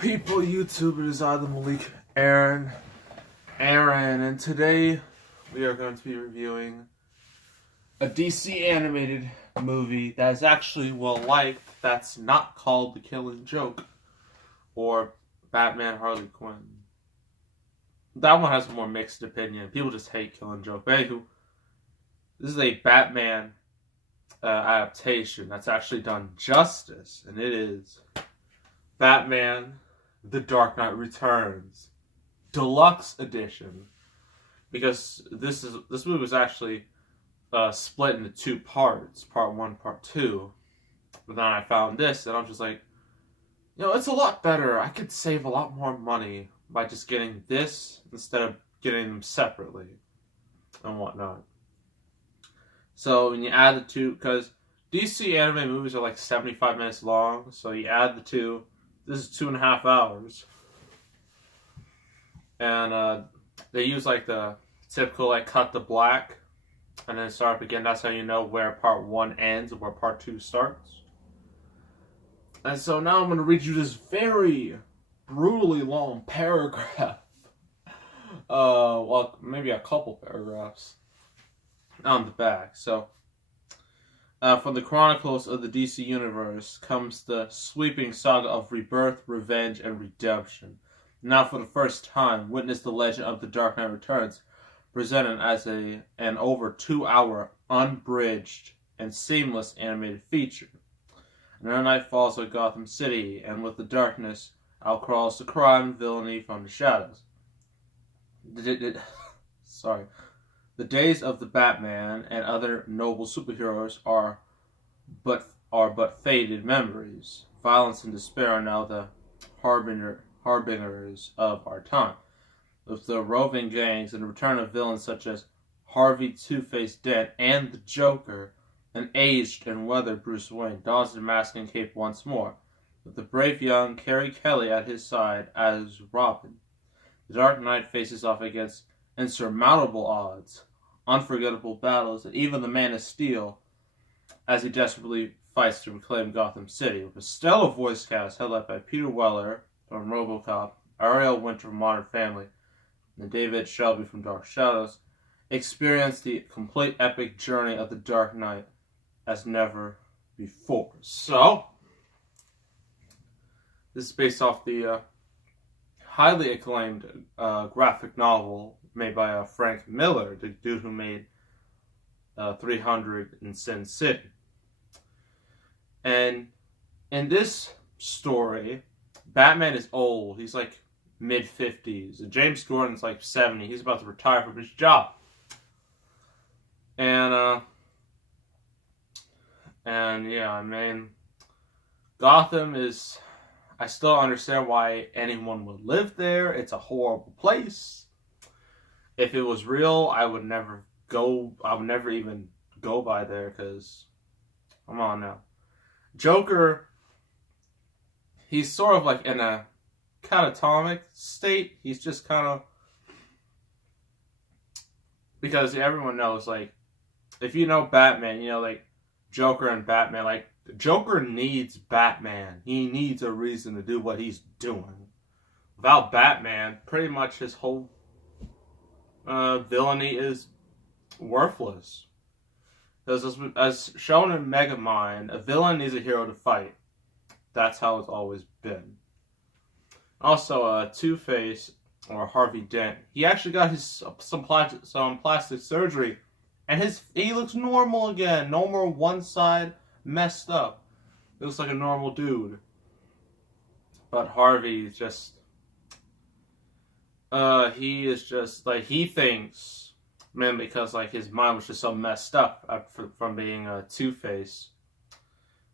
People, YouTubers, I'm Malik Aaron, and today we are going to be reviewing a DC animated movie that is actually well-liked, that's not called The Killing Joke, or Batman Harley Quinn. That one has a more mixed opinion. People just hate Killing Joke. But anywho, this is a Batman adaptation that's actually done justice, and it is Batman The Dark Knight Returns Deluxe Edition, because this movie was actually split into two parts, part one, part two. But then I found this, and I'm just like, it's a lot better. I could save a lot more money by just getting this instead of getting them separately and whatnot. So when you add the two, because DC anime movies are like 75 minutes long, so you add the two. This is 2.5 hours. And they use like the typical cut to black and then start up again. That's how you know where part one ends and where part two starts. And so now I'm going to read you this very brutally long paragraph. Well, maybe a couple paragraphs on the back. So, from the chronicles of the DC Universe comes the sweeping saga of rebirth, revenge, and redemption. Now, for the first time, witness the legend of The Dark Knight Returns, presented as an over 2-hour, unbridged, and seamless animated feature. Another night falls on Gotham City, and with the darkness outcrawls the crime and villainy from the shadows. The days of the Batman and other noble superheroes are but faded memories. Violence and despair are now the harbingers of our time. With the roving gangs and the return of villains such as Harvey Two-Face Dent and the Joker, an aged and weathered Bruce Wayne dons the mask and cape once more, with the brave young Carrie Kelly at his side as Robin. The Dark Knight faces off against insurmountable odds, unforgettable battles, and even the Man of Steel as he desperately fights to reclaim Gotham City, with a stellar voice cast held up by Peter Weller from RoboCop, Ariel Winter from Modern Family, and David Shelby from Dark Shadows. Experience the complete epic journey of the Dark Knight as never before. So, this is based off the highly acclaimed graphic novel made by Frank Miller, the dude who made 300 and Sin City. And in this story, Batman is old. He's like mid-50s. And James Gordon's like 70. He's about to retire from his job. And yeah, I mean, Gotham is... I still understand why anyone would live there. It's a horrible place. If it was real, I would never even go by there, because, come on now. Joker, he's sort of like in a catatonic state. He's just kind of, because everyone knows, like, if you know Batman, like, Joker and Batman, like, Joker needs Batman. He needs a reason to do what he's doing. Without Batman, pretty much his whole villainy is worthless. Because as shown in Megamind, a villain needs a hero to fight. That's how it's always been. Also, Two-Face, or Harvey Dent, he actually got some plastic surgery, and he looks normal again. No more one side messed up. He looks like a normal dude. But Harvey just... he is just, like, he thinks, man, because, like, his mind was just so messed up from being Two-Face.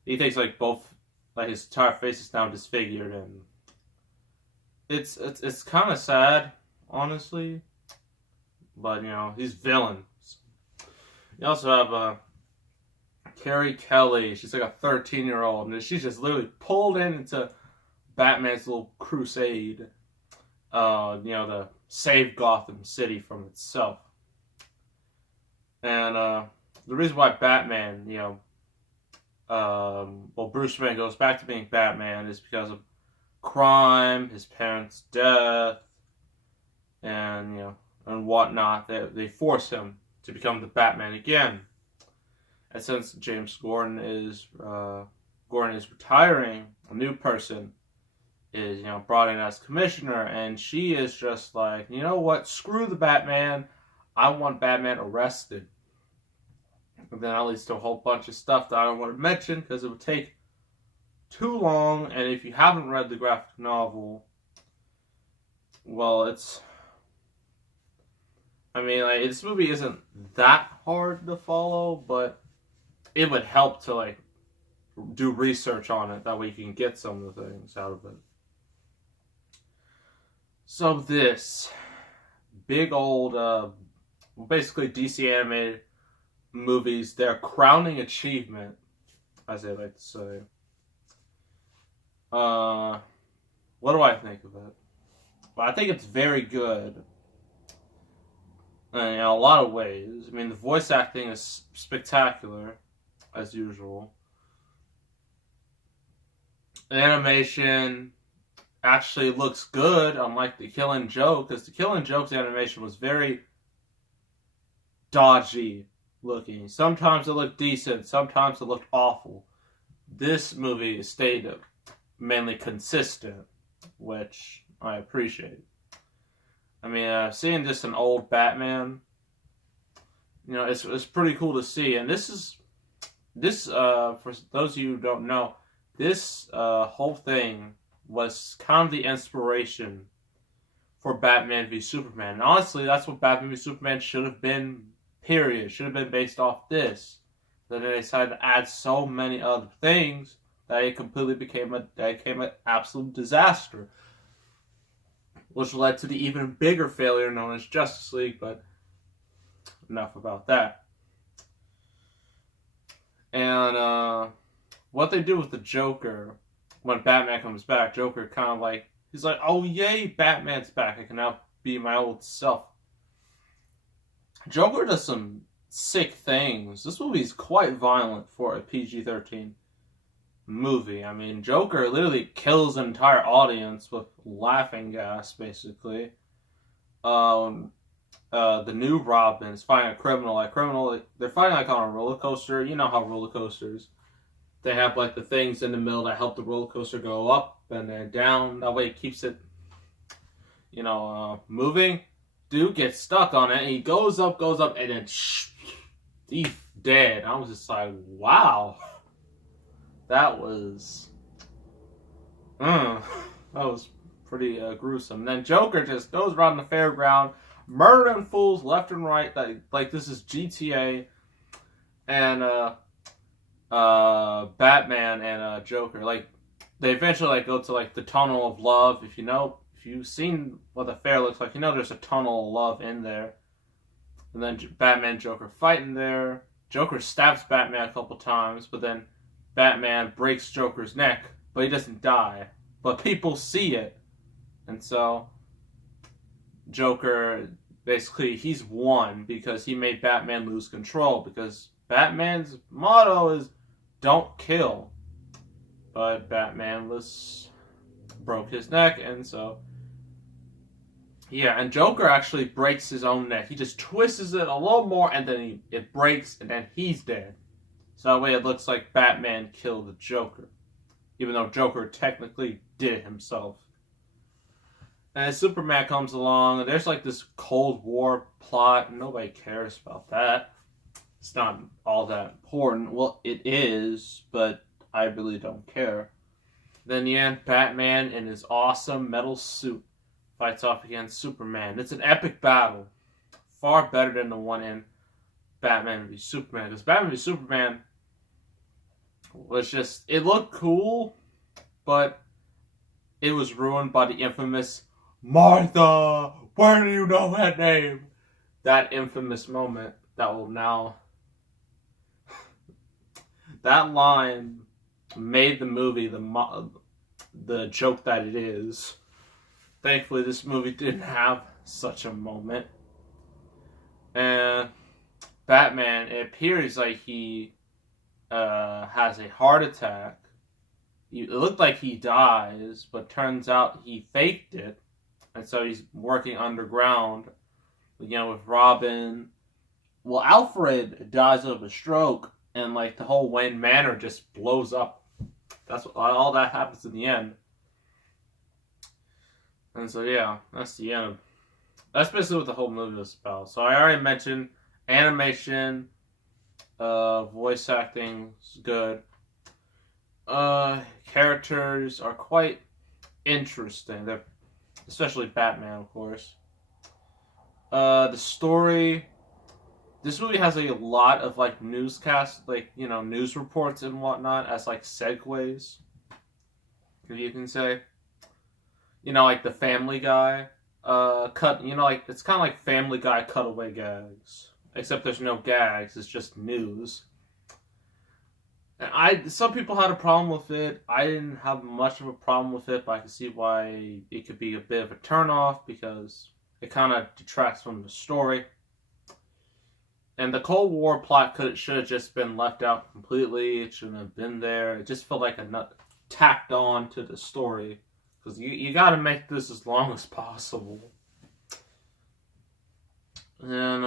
He thinks, like, his entire face is now disfigured, and it's kind of sad, honestly. But, he's villains. You also have, Carrie Kelly. She's like a 13-year-old, and she's just literally pulled into Batman's little crusade, to save Gotham City from itself. And the reason why Batman, Bruce Wayne goes back to being Batman is because of crime, his parents' death, and and whatnot. They force him to become the Batman again. And since James Gordon is retiring, a new person is brought in as commissioner, and she is just like, you know what? Screw the Batman. I want Batman arrested. And then that leads to a whole bunch of stuff that I don't want to mention because it would take too long. And if you haven't read the graphic novel, well, this movie isn't that hard to follow, but it would help to do research on it. That way you can get some of the things out of it. So this big old, basically DC animated movies, their crowning achievement, as they like to say. What do I think of it? Well, I think it's very good. In a lot of ways. I mean, the voice acting is spectacular, as usual. The animation actually looks good, unlike The Killing Joke, because The Killing Joke's animation was very dodgy looking. Sometimes it looked decent, sometimes it looked awful. This movie stayed mainly consistent, which I appreciate. I mean, seeing just an old Batman, it's pretty cool to see. And this for those of you who don't know, this whole thing was kind of the inspiration for Batman v Superman. And honestly, that's what Batman v Superman should have been. Period. Should have been based off this. Then they decided to add so many other things that it completely became an absolute disaster, which led to the even bigger failure known as Justice League, but enough about that. And what they do with the Joker, when Batman comes back, Joker kind of he's like, oh yay, Batman's back, I can now be my old self. Joker does some sick things. This movie is quite violent for a PG-13 movie. I mean, Joker literally kills an entire audience with laughing gas, basically. The new Robin is fighting a criminal. They're fighting on a roller coaster. You know how roller coasters, they have the things in the middle that help the roller coaster go up and then down. That way it keeps it, moving. Dude gets stuck on it, and he goes up, and then he's dead. I was just like, wow. That was pretty gruesome. And then Joker just goes around the fairground, murdering fools left and right. Like this is GTA, and Batman and Joker. They eventually go to the Tunnel of Love. If you've seen what the fair looks like, there's a Tunnel of Love in there. And then Batman and Joker fighting there. Joker stabs Batman a couple times, but then Batman breaks Joker's neck, but he doesn't die. But people see it. And so Joker, basically, he's won because he made Batman lose control. Because Batman's motto is, don't kill. But Batman broke his neck, and so... Yeah, and Joker actually breaks his own neck. He just twists it a little more, and then it breaks, and then he's dead. So that way it looks like Batman killed the Joker. Even though Joker technically did it himself. And Superman comes along, and there's this Cold War plot, and nobody cares about that. It's not all that important. Well, it is, but I really don't care. Then in the end, Batman in his awesome metal suit fights off against Superman. It's an epic battle. Far better than the one in Batman v Superman. Because Batman v Superman was just... It looked cool, but it was ruined by the infamous Martha! Where do you know that name? That infamous moment that will now... That line made the movie the joke that it is. Thankfully, this movie didn't have such a moment. And Batman, it appears like he has a heart attack. it looked like he dies, but turns out he faked it, and so he's working underground, with Robin. Well, Alfred dies of a stroke, and like the whole Wayne Manor just blows up. That's all that happens in the end. And so yeah, that's the end. That's basically what the whole movie was about. So I already mentioned animation, voice acting is good. Characters are quite interesting. They're especially Batman, of course. The story. This movie has a lot of like newscasts, news reports and whatnot as like segues, if you can say. Like the Family Guy cut. It's kind of like Family Guy cutaway gags, except there's no gags. It's just news. And some people had a problem with it. I didn't have much of a problem with it, but I can see why it could be a bit of a turnoff because it kind of detracts from the story. And the Cold War plot should have just been left out completely. It shouldn't have been there. It just felt like a nut tacked on to the story. Because you got to make this as long as possible. And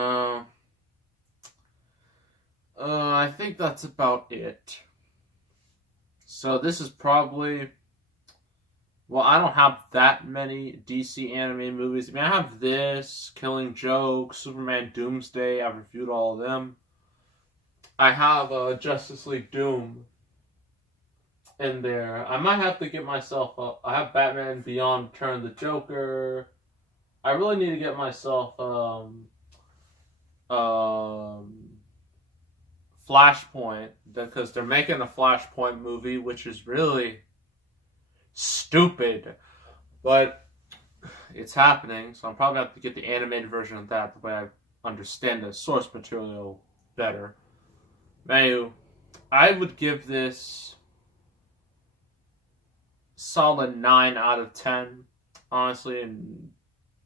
I think that's about it. So this is probably... Well, I don't have that many DC animated movies. I mean, I have this, Killing Joke, Superman Doomsday. I've reviewed all of them. I have Justice League Doom in there. I might have to get myself up. I have Batman Beyond Return of the Joker. I really need to get myself Flashpoint, because they're making a Flashpoint movie, which is really stupid, but it's happening, so I'm probably going to have to get the animated version of that, the way I understand the source material better. Anyway, I would give this solid 9 out of 10, honestly, and,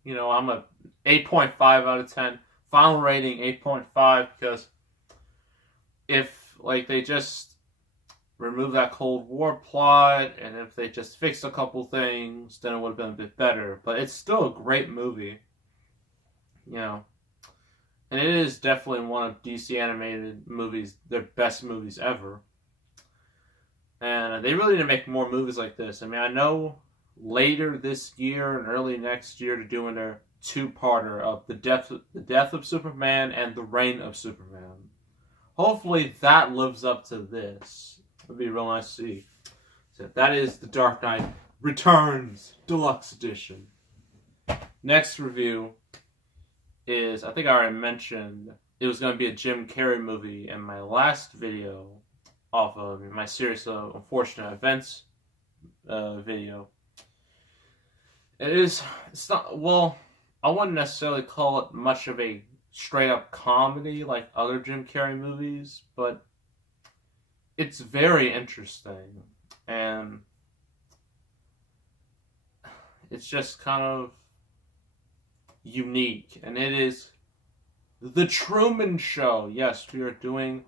I'm a 8.5 out of 10. Final rating, 8.5, because if, they just remove that Cold War plot, and if they just fixed a couple things, then it would have been a bit better. But it's still a great movie, and it is definitely one of DC animated movies, their best movies ever. And they really need to make more movies like this. I mean, I know later this year and early next year they're doing their two-parter of the death of Superman and the reign of Superman. Hopefully that lives up to this. It'd be real nice to see. So that is The Dark Knight Returns Deluxe Edition. Next review is, I think I already mentioned, it was going to be a Jim Carrey movie in my last video off of my series of unfortunate events video. It's not, well, I wouldn't necessarily call it much of a straight up comedy like other Jim Carrey movies, but it's very interesting, and it's just kind of unique, and it is The Truman Show. Yes, we are doing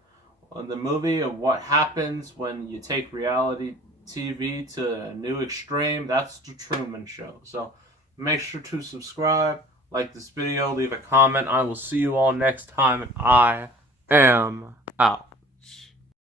the movie of what happens when you take reality TV to a new extreme. That's The Truman Show. So make sure to subscribe, like this video, leave a comment. I will see you all next time, and I am out.